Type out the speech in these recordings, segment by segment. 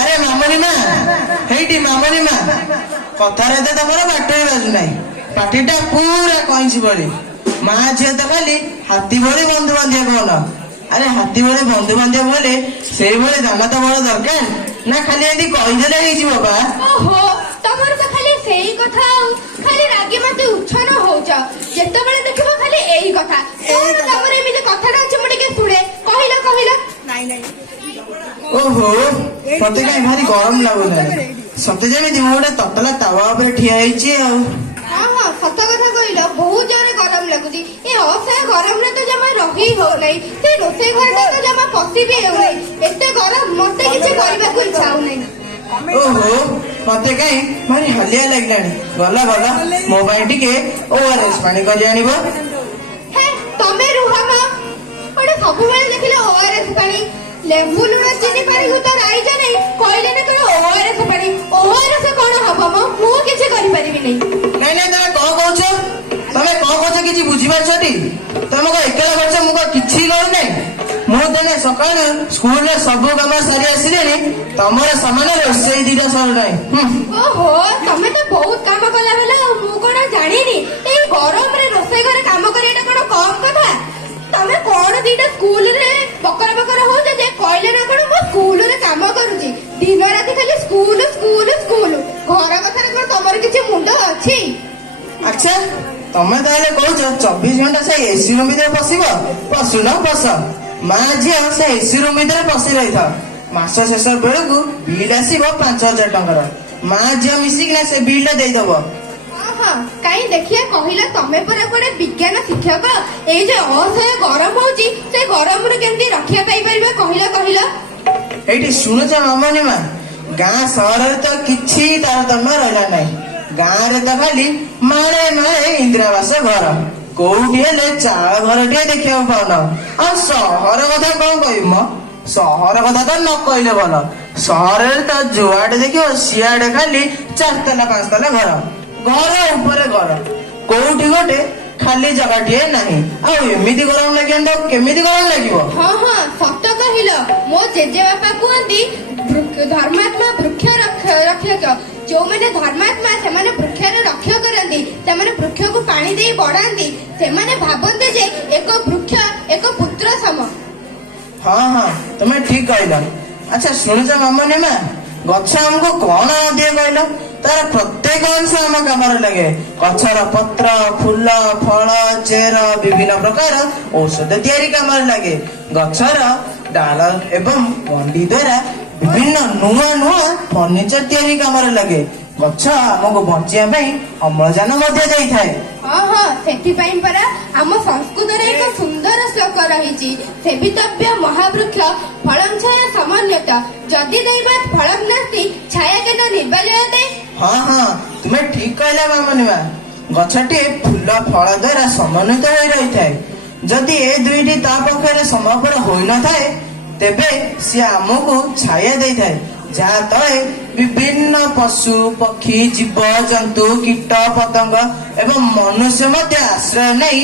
আরে মামনি মা, ହେଇଟି ମାମୁନି ମା, କଥାରେ ତ ତମର ପାଟିରେ ବାଜୁ ନାହିଁ, ପାଟିଟା ପୁରା କଇଁଚି ଭଳି। ମା ଝିଅ ତ ଖାଲି ହାତୀ ଭଳି ବନ୍ଧୁ ବାନ୍ଧିବା କହୁନ। ଆରେ ହାତୀ ଭଳି ବନ୍ଧୁ ବାନ୍ଧିବା ବୋଲେ ସେଇଭଳି ଦାନା ତ ବଡ ଦରକାର ନା, ଖାଲି ଏମିତି କହିଦେଲେ ହେଇଯିବ ବା। ଓହୋ, ତମର ତ ଖାଲି ସେଇ କଥା ଆଉ, ଖାଲି ରାଗି ମତେ ଉଚ୍ଛନ ହଉଛ, ଯେତେବେଳେ ଦେଖିବ ଖାଲି ଏଇ କଥା। ତମର ଏମିତି କଥାଟା ଅଛି, ମୁଁ ଟିକେ ଶୁଣେ, କହିଲ କହିଲ। ଓହୋ, ମତେ କାହିଁ ଭାରି ଗରମ ଲାଗୁନାହିଁ, ସତେ ଯେମିତି ମୁଁ ଗୋଟେ ତତଲା ତାୱା ଉପରେ ଠିଆ ହେଇଛି ଆଉ। ହଁ ହଁ, ସତ କଥା କହିଲ, ବହୁତ ଜୋରେ ଗରମ ଲାଗୁଛି। ଏ ଅସହ୍ୟ ଗରମରେ ତ ଜମା ରହି ହଉନାହିଁ, ସେ ରୋଷେଇ ଘରଟା ତ ଜମା ପଶି ବି ହେଉନାହିଁ। ଏତେ ଗରମ, ମତେ କିଛି କରିବାକୁ ଇଚ୍ଛା ହଉନାହିଁ। ଓହୋ, ମତେ କାହିଁ ଭାରି ହାଲିଆ ଲାଗିଲାଣି। ଗଲା ଗଲା, ମୋ ପାଇଁ ଟିକେ ORS ପାଣି କରି ଆଣିବ। ହେ, ତମେ ରୁହ ମ, ଗୋଟେ ସବୁବେଳେ ଦେଖିଲେ ORS ପାଣି, ଲେମ୍ବୁ ଲୁଣ ଚିନି ପାଣିକୁ ତ ରାଇଜ ନାହିଁ, କହିଲେ ନା କଣ ORS ପାଣି। ORS କଣ ହବ ମ, ମୁଁ କିଛି କରିପାରିବି ନାହିଁ। ନାଇଁ ନାଇଁ, ତମେ କଣ କହୁଛ, ତମେ କଣ କହୁଛ କିଛି ବୁଝିପାରୁଛଟି? ତମେ କଣ ଏକଲା କରୁଛ, ମୁଁ କଣ କିଛି କରୁନାହିଁ? ମୁଁ ତେଣେ ସକାଳୁ ସ୍କୁଲରେ ସବୁ କାମ ସାରି ଆସିଲେଣି, ତମର ସମାନ ରୋଷେଇ ଦିଟା ସରୁନାହିଁ। ଓହୋ, ତମେ ତ ବହୁତ କାମ କଲା ବେଲା, ଆଉ ମୁଁ କଣ ଜାଣିନି? ଏଇ ଗରମରେ ରୋଷେଇ ଘରେ କାମ କରିବାଟା କଣ କମ କଥା? ତମେ କଣ ଦିଟା ସ୍କୁଲରେ ବକର ବକର ହଉଛ ଯେ, କହିଲେ ନା କଣ ମୁଁ ସ୍କୁଲରେ କାମ କରୁଛି, ଦିନ ରାତି ଖାଲି ସ୍କୁଲ ସ୍କୁଲ ସ୍କୁଲ। ଘର କଥାରେ କଣ ତମର କିଛି ମୁଣ୍ଡ ଅଛି? ଆଚ୍ଛା, ତମେ ତାହେଲେ କହୁଛ 24 ଘଣ୍ଟା ସେଇ ଏସି ରୁମ୍ ଭିତରେ ପଶିବ? ପଶୁନ ପଶ, ମା ଝିଅ ସେ ଏସି ରୁମ୍ ଭିତରେ ପଶି ରହିଥାଅ, ମାସ ଶେଷ ବେଳକୁ ବିଲ୍ ଆସିବ 5000 ଟଙ୍କାର। ମା ଝିଅ ମିଶିକିନା ସେ ବିଲ୍ ଟା ଦେଇଦବ। ହଁ, କାହିଁ ଦେଖିଆ କହିଲ, ତମେ ପରା କୁଆଡେ ବିଜ୍ଞାନ ଶିକ୍ଷକ, ଏଇ ଯେ ଅସହ୍ୟ ଗରମ ହଉଛି, ସେ ଗରମରୁ କେମିତି ରକ୍ଷା ପାଇପାରିବା କହିଲ କହିଲ? ଏଇଠି ଶୁଣୁଛ ମାମୁନି ମା, ଗାଁ ସହରରେ ତ କିଛି ତାରତମ୍ୟ ରହିଲା ନାହିଁ। ଗାଁରେ ତ ଖାଲି ମାଳେ ମାଳେ ଇନ୍ଦିରାବାସ ଘର, କୋଉଠି ହେଲେ ଚାଳ ଘରଟିଏ ଦେଖିବାକୁ ପାଉନ। ଆଉ ସହର କଥା କଣ କହିବି ମ, ସହର କଥା ତ ନ କହିଲେ ଭଲ। ସହରରେ ତ ଯୁଆଡେ ଦେଖିବ ସିଆଡେ ଖାଲି 4 ତାଲା 5 ତାଲା ଘର, ଘର ଉପରେ ଘର, କୋଉଠି ଗୋଟେ ଖାଲି ଜାଗାଟିଏ ନାହିଁ। ଆଉ ଏମିତି ଗରମ ଲାଗିବ ତ କେମିତି ଗରମ ଲାଗିବ? ହଁ ହଁ, ସତ କହିଲ, ମୋ ଜେଜେବାପା କୁହନ୍ତି ଧର୍ମାତ୍ମା ବୃକ୍ଷ ରକ୍ଷକ। ଯୋଉମାନେ ଧର୍ମାତ୍ମା ସେମାନେ ବୃକ୍ଷର ରକ୍ଷା କରନ୍ତି, ସେମାନେ ବୃକ୍ଷକୁ ପାଣି ଦେଇ ବଢାନ୍ତି, ସେମାନେ ଭାବନ୍ତି ଯେ ଏକ ବୃକ୍ଷ ଏକ ପୁତ୍ର ସମ। ହଁ ହଁ, ତମେ ଠିକ କହିଲ। ଆଚ୍ଛା ଶୁଣୁଛ ମାମୁନି ମା, ଗଛ ଆମକୁ କଣ ଦିଏ କହିଲ? ତାର ପ୍ରତ୍ୟେକ ଅଂଶ ଆମ କାମରେ ଲାଗେ। ଗଛର ପତ୍ର, ଫୁଲ, ଫଳ, ଚେର ବିଭିନ୍ନ ପ୍ରକାର ଔଷଧ ତିଆରି କାମରେ ଲାଗେ। ଗଛର ଡାଳ ଏବଂ ମଣ୍ଡି ଦ୍ୱାରା ବିଭିନ୍ନ ନୂଆ ନୂଆ ଫର୍ଣ୍ଣିଚର ତିଆରି କାମରେ ଲାଗେ। ଗଛ ଆମକୁ ବଞ୍ଚିବା ପାଇଁ ଅମ୍ଳଜାନ ମଧ୍ୟ ଦେଇଥାଏ। ହଁ ହଁ, ସେଥିପାଇଁ ପରା ଆମ ସଂସ୍କୃତରେ ଏକ ସୁନ୍ଦର ଶ୍ଲୋକ ରହିଛି, ସେବିତବ୍ୟ ମହାବୃକ୍ଷ ଫଳଂ ଛାୟା ସମନ୍ୱତ, ଯଦି ଦୈବାତ୍ ଫଳଂ ନାସ୍ତି ଛାୟା କେନ ନିର୍ବାଲ୍ୟତେ। ହଁ ହଁ, ତୁମେ ଠିକ କହିଲ ମାମୁନି ମା, ଗଛଟି ଫୁଲ ଫଳ ଦ୍ୱାରା ସମନ୍ୱିତ ହୋଇ ରହିଥାଏ। ଯଦି ଏ ଦୁଇଟି ତା ପକ୍ଷରେ ସମପର ହୋଇନଥାଏ, ତେବେ ସିଏ ଆମକୁ ଛାୟା ଦେଇଥାଏ, ଯାହା ତଳେ ବିଭିନ୍ନ ପଶୁ ପକ୍ଷୀ ଜୀବ ଜନ୍ତୁ କୀଟ ପତଙ୍ଗ ଏବଂ ମନୁଷ୍ୟ ମଧ୍ୟ ଆଶ୍ରୟ ନେଇ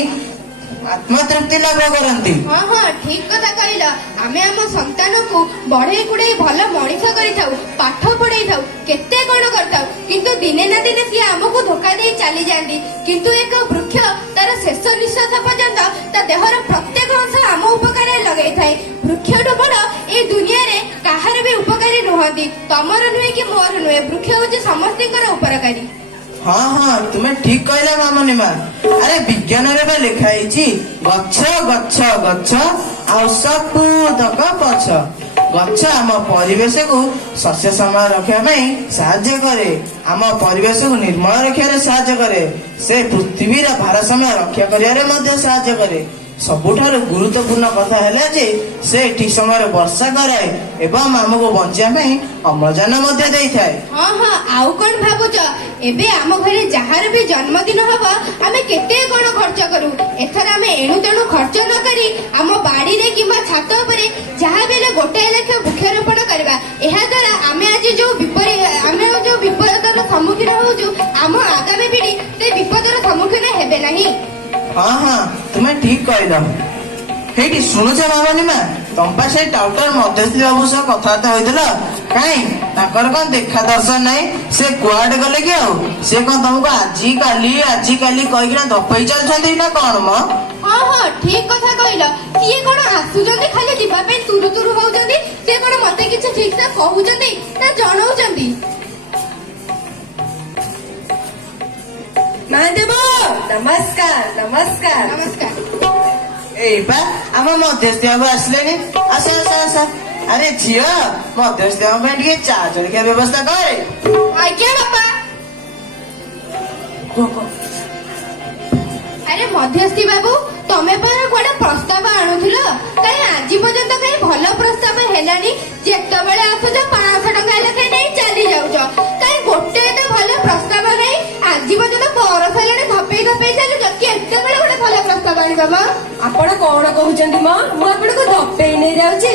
ଆତ୍ମତୃପ୍ତି ଲାଭ କରନ୍ତି। ହଁ ହଁ, ଠିକ କଥା କହିଲ, ଆମେ ଆମ ସନ୍ତାନକୁ ବଢେଇ କୁଢେଇ ଭଲ ମଣିଷ କରିଥାଉ, ପାଠ ପଢେଇଥାଉ, କେତେ କଣ କରିଥାଉ, କିନ୍ତୁ ଦିନେ ନା ଦିନେ ସିଏ ଆମକୁ ଧୋକା ଦେଇ ଚାଲିଯାଆନ୍ତି। କିନ୍ତୁ ଏକ ବୃକ୍ଷ ତାର ଶେଷ ନିଶ୍ୱାସ ପର୍ଯ୍ୟନ୍ତ ତା ଦେହର ପ୍ରତ୍ୟେକ ଅଂଶ ଆମ ଉପକାରରେ ଲଗେଇଥାଏ। ବୃକ୍ଷଠୁ ବଡ ଏଇ ଦୁନିଆରେ କାହାର ବି ଉପକାରୀ ନୁହନ୍ତି, ତମର ନୁହେଁ କି ମୋର ନୁହେଁ, ବୃକ୍ଷ ହଉଛି ସମସ୍ତଙ୍କର ଉପକାରୀ। ହଁ ହଁ, ତୁମେ ଠିକ କହିଲ ମାମୁନି ମା। ଆରେ ବିଜ୍ଞାନରେ ବା ଲେଖା ହେଇଛି, ଗଛ ଗଛ ଗଛ ଆଉ ସବୁତକ ପଛ। ଗଛ ଆମ ପରିବେଶକୁ ଶସ୍ୟ ସମୟ ରଖିବା ପାଇଁ ସାହାଯ୍ୟ କରେ, ଆମ ପରିବେଶକୁ ନିର୍ମଳ ରଖିବାରେ ସାହାଯ୍ୟ କରେ, ସେ ପୃଥିବୀର ଭାରସାମ୍ୟ ରକ୍ଷା କରିବାରେ ମଧ୍ୟ ସାହାଯ୍ୟ କରେ। ସବୁଠାରୁ ଗୁରୁତ୍ୱପୂର୍ଣ୍ଣ କଥା ହେଲା ଯେ ସେ ଠିକ ସମୟରେ ବର୍ଷା କରାଏ ଏବଂ ଆମକୁ ବଞ୍ଚିବା ପାଇଁ ଅମ୍ଳଜାନ ମଧ୍ୟ ଦେଇଥାଏ। ହଁ ହଁ, ଆଉ କଣ ଭାବୁଛ, ଏବେ ଆମ ଘରେ ଯାହାର ବି ଜନ୍ମଦିନ ହବ ଆମେ କେତେ କଣ ଖର୍ଚ୍ଚ କରୁ। ଏଥର ଆମେ ଏଣୁ ତେଣୁ ଖର୍ଚ୍ଚ ନ କରି ଆମ ବାଡିରେ କିମ୍ବା ଛାତ ଉପରେ ଯାହା ବି ହେଲେ 1 ଲକ୍ଷ ବୃକ୍ଷରୋପଣ କରିବା। ଏହା ଦ୍ୱାରା ଆମେ ଆଜି ଯୋଉ ବିପଦର ସମ୍ମୁଖୀନ ହଉଛୁ, ଆମ ଆଗାମୀ ପିଢି ସେ ବିପଦର ସମ୍ମୁଖୀନ ହେବେ ନାହିଁ। ହଁ ହଁ, ତୁମେ ଠିକ କହିଲ। ହେଇଟି ଶୁଣୁଛ ମାମୁନି ମା, ତମ୍ପା ସେଇ ଟାଉଟର ମଧ୍ୟସ୍ଥି ବାବୁ ସହ କଥାବାର୍ତ୍ତା ହୋଇଥିଲ କାଇଁ ତାଙ୍କର କଣ ଦେଖା ଦର୍ଶନ ନାହିଁ ସେ କୁଆଡେ ଗଲେ କି ଆଉ ସେ କଣ ତମକୁ ଆଜି କାଲି କହିକିନା ଧପେଇ ଚାଲୁଛନ୍ତି ନା କଣ ମ ହଁ ହଁ ଠିକ କଥା କହିଲ ସିଏ କଣ ଆସୁଛନ୍ତି ଖାଲି ଯିବା ପାଇଁ ତୁରୁ ତୁରୁ ହଉଛନ୍ତି ସେ କଣ ମତେ କିଛି ଠିକ ସେ କହୁଛନ୍ତି ନା ଜଣଉଛନ୍ତି ମହାଦେବ ନମସ୍କାର ନମସ୍କାର ନମସ୍କାର ଏଇ ବା ଆମ ମଧ୍ୟସ୍ଥି ବାବୁ ଆସିଲେନି ଆସ ଆସ ଆସ ଆରେ ଝିଅ ମଧ୍ୟସ୍ଥି ବାବୁ ପାଇଁ ଟିକେ ଚା ଜଳଖିଆ ବ୍ୟବସ୍ଥା କରେ ଆଜ୍ଞା ବାପା ଆରେ ମଧ୍ୟସ୍ଥି ବାବୁ ତମେ ପରା କୁଆଡେ ପ୍ରସ୍ତାବ ଆଣୁଥିଲ କାଇଁ ଆଜି ପର୍ଯ୍ୟନ୍ତ କାଇଁ ଭଲ ପ୍ରସ୍ତାବ ହେଲାନି ଯେତେବେଳେ ଆସୁଛ 500 ଟଙ୍କା ଲେଖାଏଁ ନେଇ ଚାଲି ଯାଉଛ କାଇଁ ଗୋଟେ ତ ଭଲ ପ୍ରସ୍ତାବ ନାହିଁ ଆଜି ପର୍ଯ୍ୟନ୍ତ ବରଷ ହେଲାଣି ଧପେଇ ଧପେଇ ଚାଲୁଛ କେତେବେଳେ ଗୋଟେ ଭଲ ପ୍ରସ୍ତାବ ଆଣିବ ମ ଆପଣ କଣ କହୁଛନ୍ତି ମ ମୁଁ ଆପଣଙ୍କୁ ଧପେଇ ନେଇ ଯାଉଛି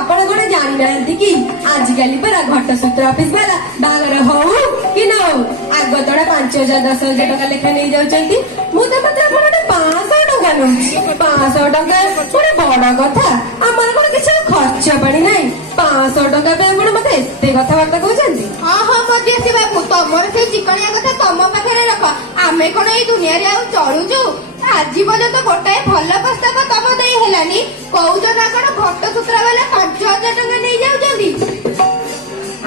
ଆପଣ କଣ ଜାଣିନାହାନ୍ତି କି ଆଜିକାଲି ପରା ଘଟସୂତ୍ର ଅଫିସ ବାଲା ବାହାଘର ହଉ କି ନ ହଉ ଆଗ ତଳେ 5,000 10,000 ଟଙ୍କା ଲେଖା ନେଇ ଯାଉଛନ୍ତି ମୁଁ ତ ମତେ ଆପଣ 500 ଟଙ୍କା ନଉଛି 500 ଟଙ୍କା ଗୋଟେ ବଡ କଥା ଆମର କଣ କିଛି ଖର୍ଚ୍ଚ ପାଣି ନାହିଁ 500 ଟଙ୍କା ପାଇଁ ଆପଣ ମତେ ଏତେ କଥାବାର୍ତ୍ତା କହୁଛନ୍ତି ହଁ ହଁ ମଧ୍ୟସ୍ଥି ବାବୁ ତମର ସେଇ ଚିକଣିଆ କଥା ତମ ପାଖରେ ରଖ ଆମେ କଣ ଏଇ ଦୁନିଆରେ ଆଉ ଚଳୁଛୁ ଆଜି ପର୍ଯ୍ୟନ୍ତ ଗୋଟାଏ ଭଲ ପ୍ରସ୍ତାବ ତମ ଦେଇ ହେଲାନି କହୁଛ ନା କଣ ଘଟସୂତ୍ର ବାଲା 5,000 ଟଙ୍କା ନେଇଯାଉଛନ୍ତି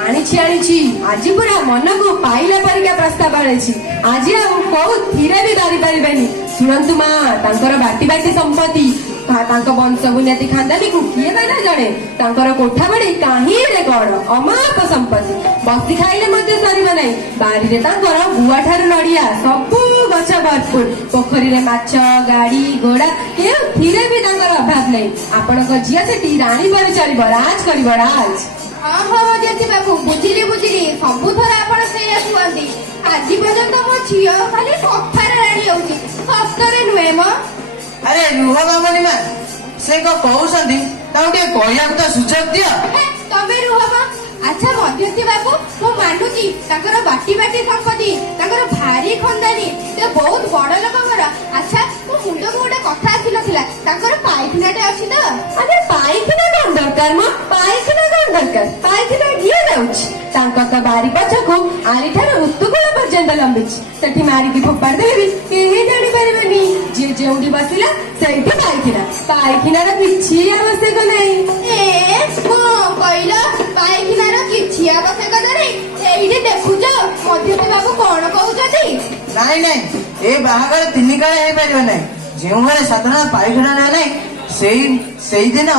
ଆଣିଛି ଆଜି ପୁରା ମନକୁ ପାଇଲା ପରିକା ପ୍ରସ୍ତାବ ଆଣିଛି ଆଜି ଆଉ କୋଉଥିରେ ବି ବାରି ପାରିବେନି ଶୁଣନ୍ତୁ ମା ତାଙ୍କର ବାଟି ବାଟି ସମ୍ପତ୍ତି ତାଙ୍କ ବଂଶ ବୁନିୟାଦୀ ଖାନଦାନୀକୁ କିଏ ବା ନା ଜଣେ ତାଙ୍କର କୋଠା ବାଡି କାହିଁରେ କଣ ଅମାପ ସମ୍ପତ୍ତି ବସି ଖାଇଲେ ମଧ୍ୟ ସରିବ ନାହିଁ ବାରିରେ ତାଙ୍କର ଗୁଆ ଠାରୁ ନଡିଆ ସବୁ ଗଛ ଭରପୁର ପୋଖରୀରେ ମାଛ ଗାଡି ଘୋଡା କେଉଁଥିରେ ବି ତାଙ୍କର ଅଭାବ ନାହିଁ ଆପଣଙ୍କ ଝିଅ ସେଠି ରାଣୀ ପରି ଚଳିବ ରାଜ କରିବ ରାଜ ହଁ ହଁ ମଧ୍ୟସ୍ଥି ବାବୁ ବୁଝିଲି ସବୁଥର ଆପଣ ସେଇଆ କୁହନ୍ତି ଆଜି ପର୍ଯ୍ୟନ୍ତ ମୋ ଝିଅ ଖାଲି କଥାରେ ରାଣୀ ହଉଛି ସତରେ ନୁହେଁ ମ ଆରେ ରୁହ ମାମଣି ମା ସେ କଣ କହୁଛନ୍ତି ତାଙ୍କୁ ଟିକେ କହିବାକୁ ତ ସୁଯୋଗ ଦିଅ ହେ, ତମେ ରୁହ ମ ଆଚ୍ଛା ମଧ୍ୟସ୍ଥି ବାବୁ ମୁଁ ମାନୁଛି ତାଙ୍କର ବାଟି ବାଟି ସମ୍ପତ୍ତି ତାଙ୍କର ଭାରି ଖନ୍ଦାନୀ ସେ ବହୁତ ବଡ ଲୋକଙ୍କର ଆଚ୍ଛା ମୋ ମୁଣ୍ଡକୁ ଗୋଟେ କଥା ଆସିନଥିଲା ତାଙ୍କର ପାଇଖାନାଟେ ଅଛି ତ ଆରେ ପାଇଖିନା କଣ ଦରକାର ମ ପାଇଖିନା କଣ ଦରକାର ପାଇଖିନା କିଏ ଯାଉଛି ତାଙ୍କ ତ ବାରି ପଛକୁ ଆରିଠାରୁ ଉତ୍ତୁକୁଳ ପର୍ଯ୍ୟନ୍ତ ଲମ୍ବିଛି ସେଠି ମାରିକି ଫୋପାଡ଼ି ଦେଲେ ବି କେହି ଜାଣିପାରିବେନି ଯିଏ ଯେଉଁଠି ବସିଲା ସେଇଠି ପାଇଖିନାର କିଛି ଆବଶ୍ୟକ ନାହିଁ ଏ କଣ କହିଲ ପାଇଖାନାର କିଛି ଆବଶ୍ୟକତା ନାହିଁ ଏଇଠି ଦେଖୁଛ ମଧ୍ୟସ୍ଥି ବାବୁ କଣ କହୁଛନ୍ତି ନାଇଁ ଏ ବାହାଘର 3 କାଳେ ହେଇପାରିବ ନାହିଁ ଯେଉଁ ଘରେ ସାଧାରଣ ପାଇଖାନା ନାହିଁ ସେଇଦିନ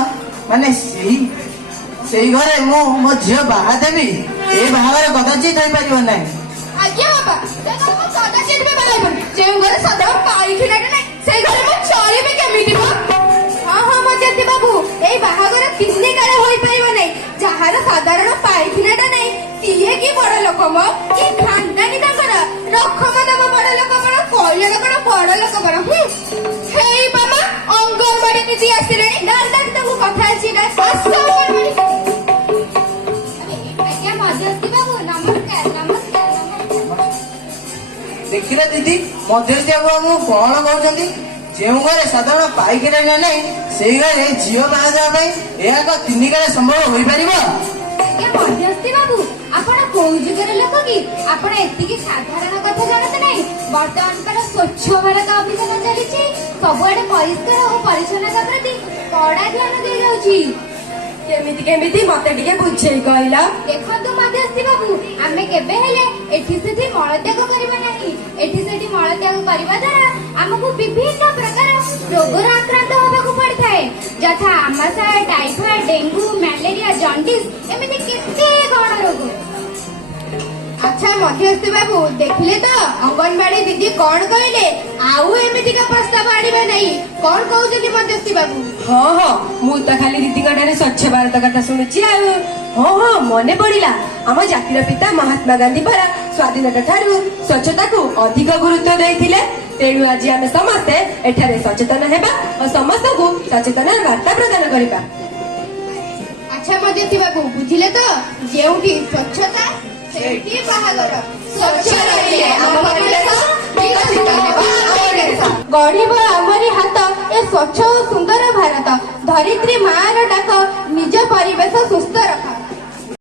ମାନେ ସେଇ ଘରେ ମୁଁ ମୋ ଝିଅ ବାହା ଦେବି ଏ ବାହାଘର କଦାଚିତ ହେଇପାରିବ ନାହିଁ ଆଜ୍ଞା ବାପା ମୁଁ କଦାଚିତ ବି ବାହା ହେବନି ଯେଉଁ ଘରେ ସାଧାରଣ ପାଇଖାନାଟେ ନାହିଁ ସେଇ ଘରେ ମୁଁ ଚଳିବି କେମିତି ମ ହଁ ମଧ୍ୟସ୍ଥି ବାବୁ ଏଇ ବାହାଘର 3 କାଳେ ହୋଇପାରିବ ନାହିଁ ଯାହାର ସାଧାରଣ ପାଇଖାନାଟା ନାହିଁ ସିଏ କି ବଡ ଲୋକ ମ କି ଖାନଦାନୀ ତାଙ୍କର ରଖମ ତମ ବଡ ଲୋକ ବଡ କହିଲେ କଣ ବଡ ଲୋକ ବଡ ହେଇ ବାମା ଅଙ୍ଗନବାଡି ଦିଦି ଆସିଲେଣି ଡାଲି ତାଙ୍କୁ କଥା ଅଛି ଆଜ୍ଞା ମଧ୍ୟସ୍ଥି ବାବୁ ନମସ୍କାର ଦେଖିଲ ଦିଦି ମଧ୍ୟସ୍ଥି ବାବୁ ଆମକୁ କଣ କହୁଛନ୍ତି ଯେଉଁ ଘରେ ସାଧାରଣ ପାଇଖାନା ନାହିଁ ସେଇ ଘରେ ଝିଅ ବାହା ଦେବା ପାଇଁ ଏହା ଏକ 3 କାଳେ ସମ୍ଭବ ହୋଇପାରିବ ଆଜ୍ଞା ମଧ୍ୟସ୍ଥି ବାବୁ ଆପଣ କୋଉ ଯୁଗର ଲୋକ କି ଆପଣ ଏତିକି ସାଧାରଣ କଥା ଜାଣନ୍ତି ନାହିଁ ବର୍ତ୍ତମାନ ପରା ସ୍ୱଚ୍ଛ ଭାରତ ଅଭିଯାନ ଚାଲିଛି ସବୁଆଡେ ପରିଷ୍କାର ଓ ପରିଚ୍ଛନ୍ନତା ପ୍ରତି କଡା ଧ୍ୟାନ ଦିଆଯାଉଛି କେମିତି ମତେ ଟିକେ ବୁଝେଇ କହିଲ ଦେଖନ୍ତୁ ମଧ୍ୟସ୍ଥି ବାବୁ ଆମେ କେବେ ହେଲେ ଏଠି ସେଠି ମଳତ୍ୟାଗ କରିବା ନାହିଁ ଏଠି ସେଠି ମଳତ୍ୟାଗ କରିବା ଦ୍ୱାରା ଆମକୁ ବିଭିନ୍ନ ପ୍ରକାର ରୋଗର ଆକ୍ରାନ୍ତ ହେବାକୁ ପଡିଥାଏ ଯଥା ଆମସା ଟାଇଫଏଡ ଡେଙ୍ଗୁ ମ୍ୟାଲେରିଆ ଜଣ୍ଡିସ୍ ଏମିତି କେତେ କଣ ରୋଗ ଆଚ୍ଛା ମଧ୍ୟସ୍ଥି ବାବୁ ଦେଖିଲେ ତ ଅଙ୍ଗନବାଡି ଦିଦି କଣ କହିଲେ ଆଉ ଏମିତିକା ପ୍ରସ୍ତାବ ଆଣିବେ ନାହିଁ କଣ କହୁଛନ୍ତି ମଧ୍ୟସ୍ଥି ବାବୁ ହଁ ମୁଁ ତ ଖାଲି ଦିଦିଙ୍କ ଠାରେ ସ୍ୱଚ୍ଛ ଭାରତ କଥା ଶୁଣୁଛି ଆଉ ହଁ ମନେ ପଡିଲା ଆମ ଜାତିର ପିତା ମହାତ୍ମା ଗାନ୍ଧୀ ପରା ସ୍ୱାଧୀନତା ଠାରୁ ସ୍ୱଚ୍ଛତାକୁ ଅଧିକ ଗୁରୁତ୍ୱ ଦେଇଥିଲେ ତେଣୁ ଆଜି ଆମେ ସମସ୍ତେ ଏଠାରେ ସଚେତନ ହେବା ଓ ସମସ୍ତଙ୍କୁ ସଚେତନର ବାର୍ତ୍ତା ପ୍ରଦାନ କରିବା ଆଚ୍ଛା ମଧ୍ୟସ୍ଥି ବାବୁ ବୁଝିଲେ ତ ଯେଉଁଠି ସ୍ୱଚ୍ଛତା ସେଇଠି ବାହାଘର ସ୍ୱଚ୍ଛ ରହିଲେ ଆମ ପରିବେଶ ବିକଶିତ ହେବ ଆମ ଦେଶ ଗଢିବ ଆମରି ହାତ ଏ ସ୍ୱଚ୍ଛ ଓ ସୁନ୍ଦର ଭାରତ ଧରିତ୍ରୀ ମାର ଡାକ ନିଜ ପରିବେଶ ସୁସ୍ଥ ରଖ।